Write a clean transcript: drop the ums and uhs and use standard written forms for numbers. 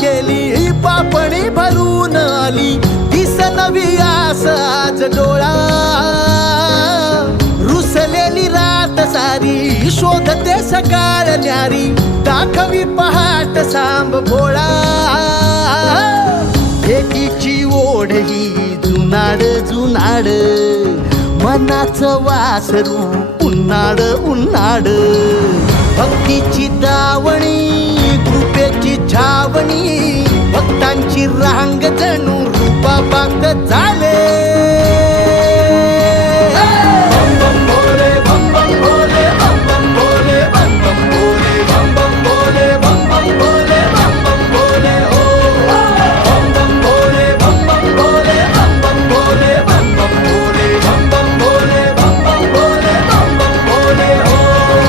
गेली पापणी भरून आली दिस नवी आस आज डोळा रुसलेली रात सारी शोधते सकाळ न्यारी दाखवी पहाट सांब भोळा एकीची ओढ ही जुनाड जुनाड मनाचं वासरू उन्हाड उन्हाड भक्तीची दावणी कृपेची छावणी भक्तांची रांग जणू रूपाबांग झाले